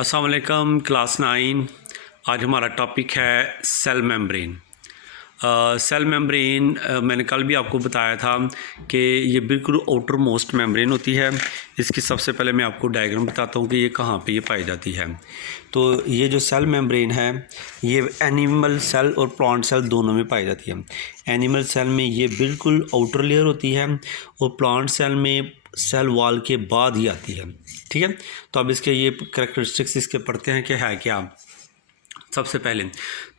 अस्सलाम वालेकुम क्लास 9। आज हमारा टॉपिक है सेल मेम्ब्रेन। सेल मेम्ब्रेन मैंने कल भी आपको बताया था कि ये बिल्कुल आउटर मोस्ट मेम्ब्रेन होती है। इसकी सबसे पहले मैं आपको डायग्राम बताता हूँ कि ये कहाँ पे ये पाई जाती है। तो ये जो सेल मेम्ब्रेन है ये एनिमल सेल और प्लांट सेल दोनों में पाई जाती है। एनिमल सेल में ये बिल्कुल आउटर लेयर होती है और प्लांट सेल में सेल वॉल के बाद ही आती है। ठीक है, तो अब इसके ये करैक्टरिस्टिक्स इसके पढ़ते हैं कि है क्या। सबसे पहले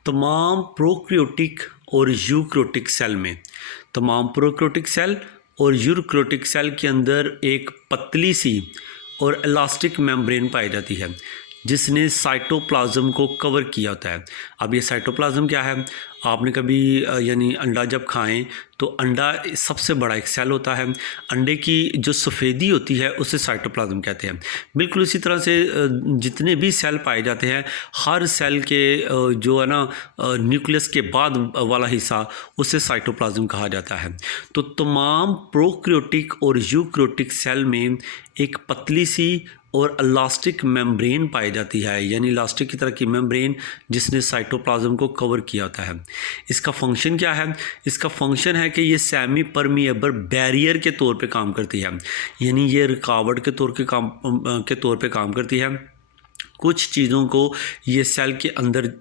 तमाम प्रोकैरियोटिक और यूकैरियोटिक सेल में, तमाम प्रोकैरियोटिक सेल और यूकैरियोटिक सेल के अंदर एक पतली सी और इलास्टिक मेम्ब्रेन पाई जाती है जिसने साइटोप्लाज्म को कवर किया होता है। अब ये साइटोप्लाज्म क्या है, आपने कभी यानी अंडा जब खाएं तो अंडा सबसे बड़ा एक सेल होता है। अंडे की जो सफ़ेदी होती है उसे साइटोप्लाज्म कहते हैं। बिल्कुल इसी तरह से जितने भी सेल पाए जाते हैं हर सेल के जो है ना न्यूक्लियस के बाद वाला हिस्सा उसे साइटोप्लाज्म कहा जाता है। तो तमाम प्रोकैरियोटिक और यूकैरियोटिक सेल में एक पतली सी और इलास्टिक मेम्ब्रेन पाई जाती है, यानी इलास्टिक की तरह की मेम्ब्रेन जिसने साइटोप्लाज्म को कवर किया होता है। इसका फंक्शन क्या है? इसका फंक्शन है कि ये सेमी परमिएबल बैरियर के तौर पे काम करती है, यानी ये रुकावट के तौर पे काम करती है। कुछ चीज़ों को ये सेल के अंदर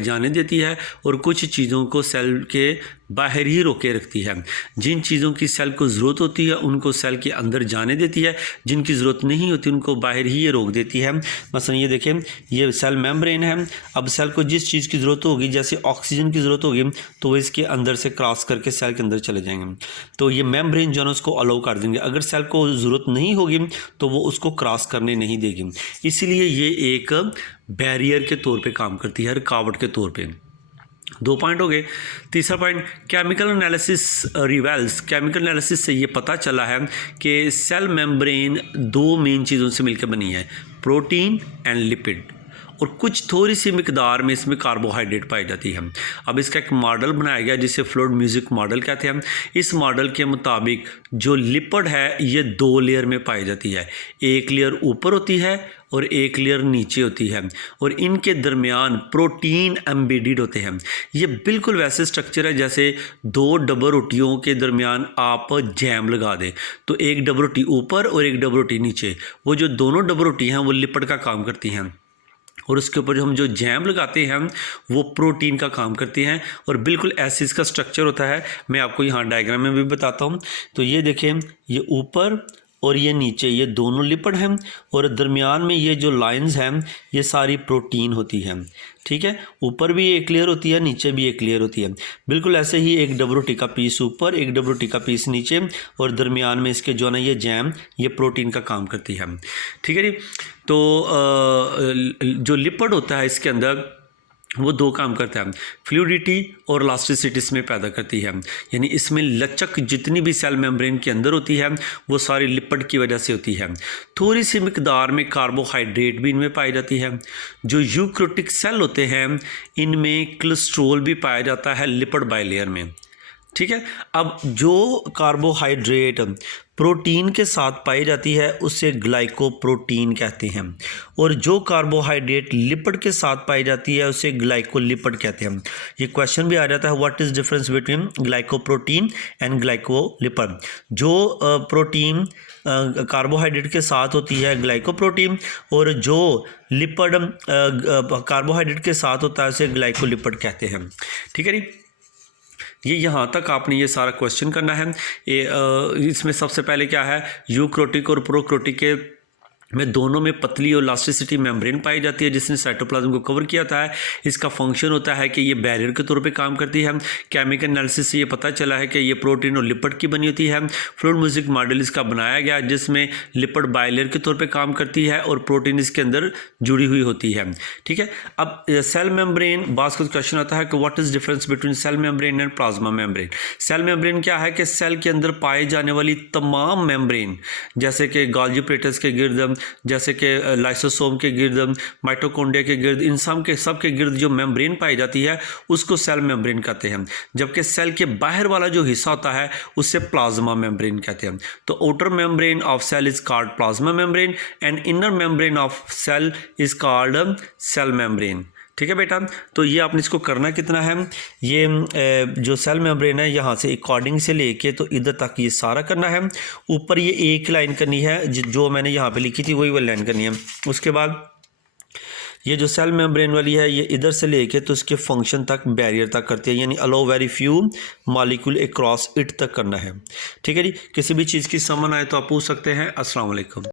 जाने देती है और कुछ चीज़ों को सेल के बाहर ही रोके रखती है। जिन चीज़ों की सेल को ज़रूरत होती है उनको सेल के अंदर जाने देती है, जिनकी ज़रूरत नहीं होती उनको बाहर ही ये रोक देती है। मसलन ये देखें, ये सेल मेम्ब्रेन है। अब सेल को जिस चीज़ की ज़रूरत होगी, जैसे ऑक्सीजन की ज़रूरत होगी तो वो इसके अंदर से क्रॉस करके सेल के अंदर चले जाएंगे। तो ये मेम्ब्रेन जो है उसको अलाउ कर देंगे। अगर सेल को ज़रूरत नहीं होगी तो वो उसको क्रॉस करने नहीं देगी। इसीलिए ये एक बैरियर के तौर पे काम करती है, रुकावट के तौर पे। 2 पॉइंट हो गए। तीसरा point, chemical analysis reveals. Chemical analysis से ये पता चला है कि सेल मेम्ब्रेन 2 मेन चीज़ों से मिलकर बनी है, प्रोटीन एंड लिपिड, और कुछ थोड़ी सी मिकदार में इसमें कार्बोहाइड्रेट पाई जाती है। अब इसका एक मॉडल बनाया गया जिसे फ्लूइड म्यूजिक मॉडल कहते हैं। इस मॉडल के मुताबिक जो लिपिड है ये 2 लेयर में पाई जाती है, एक लेयर ऊपर होती है और एक लेयर नीचे होती है, और इनके दरमियान प्रोटीन एम्बेडेड होते हैं। ये बिल्कुल वैसे स्ट्रक्चर है जैसे 2 डबल रोटियों के दरमियान आप जैम लगा दें, तो एक डबल रोटी ऊपर और एक डबल रोटी नीचे। वो जो दोनों डबल रोटी हैं वो लिपिड का काम करती हैं, और उसके ऊपर जो हम जो जैम लगाते हैं वो प्रोटीन का काम करते हैं। और बिल्कुल ऐसे इसका स्ट्रक्चर होता है। मैं आपको यहाँ डायग्राम में भी बताता हूँ। तो ये देखें, ये ऊपर और ये नीचे, ये दोनों लिपिड हैं, और दरमियान में ये जो लाइंस हैं ये सारी प्रोटीन होती हैं। ठीक है, ऊपर भी एक लेयर होती है, नीचे भी एक लेयर होती है। बिल्कुल ऐसे ही एक डबल रोटी का पीस ऊपर, एक डबल रोटी का पीस नीचे, और दरमियान में इसके जो है ना ये जैम, ये प्रोटीन का काम करती है। ठीक है जी। तो जो लिपिड होता है इसके अंदर वो 2 काम करता है, फ्लूइडिटी और इलास्टिसिटी इसमें पैदा करती है। यानी इसमें लचक जितनी भी सेल मेम्ब्रेन के अंदर होती है वो सारी लिपिड की वजह से होती है। थोड़ी सी मिकदार में कार्बोहाइड्रेट भी इनमें पाई जाती है। जो यूकैरियोटिक सेल होते हैं इनमें कोलेस्ट्रॉल भी पाया जाता है लिपिड बाइलेयर में। ठीक है, अब जो कार्बोहाइड्रेट प्रोटीन के साथ पाई जाती है उसे ग्लाइकोप्रोटीन कहते हैं, और जो कार्बोहाइड्रेट लिपिड के साथ पाई जाती है उसे ग्लाइकोलिपिड कहते हैं। ये क्वेश्चन भी आ जाता है, what is difference between glycoprotein and glycolipid. जो प्रोटीन कार्बोहाइड्रेट के साथ होती है ग्लाइकोप्रोटीन, और जो लिपिड कार्बोहाइड्रेट के साथ होता है उसे ग्लाइकोलिपिड कहते हैं। ठीक है जी, ये यहाँ तक आपने ये सारा क्वेश्चन करना है। इसमें सबसे पहले क्या है, यूकैरियोटिक और प्रोकैरियोटिक के में दोनों में पतली और इलास्टिसिटी मेम्ब्रेन पाई जाती है जिसने साइटोप्लाज्म को कवर किया होता है। इसका फंक्शन होता है कि ये बैरियर के तौर पे काम करती है। केमिकल एनालिसिस से ये पता चला है कि ये प्रोटीन और लिपिड की बनी होती है। फ्लूइड म्यूजिक मॉडल इसका बनाया गया जिसमें लिपिड बाइलेयर के तौर पे काम करती है और प्रोटीन इसके अंदर जुड़ी हुई होती है। ठीक है, अब सेल मेम्ब्रेन, बात का क्वेश्चन आता है कि what is difference between cell membrane and plasma membrane. Cell membrane क्या है कि सेल के अंदर पाए जाने वाली तमाम मेम्ब्रेन, जैसे कि गोल्गी एपरेटस के गिर्द जैसे कि लाइसोसोम के गिर्द, माइटोकॉन्ड्रिया के गिर्द, इन सब के गिर्द जो मेम्ब्रेन पाई जाती है उसको सेल मेम्ब्रेन कहते हैं। जबकि सेल के बाहर वाला जो हिस्सा होता है उससे प्लाज्मा मेम्ब्रेन कहते हैं। तो outer membrane of cell is called plasma membrane and inner membrane of cell is called cell membrane. ठीक है बेटा, तो ये आपने इसको करना कितना है, ये जो सेल मेम्ब्रेन है यहाँ से अकॉर्डिंग से लेके तो इधर तक ये सारा करना है। ऊपर ये एक लाइन करनी है जो मैंने यहाँ पे लिखी थी वही वाली लाइन करनी है। उसके बाद ये जो सेल मेम्ब्रेन वाली है ये इधर से लेके तो इसके फंक्शन तक बैरियर तक करती है, यानी allow very few molecule across it तक करना है। ठीक है जी, किसी भी चीज़ की समझ आए तो आप पूछ सकते हैं। अस्सलाम वालेकुम।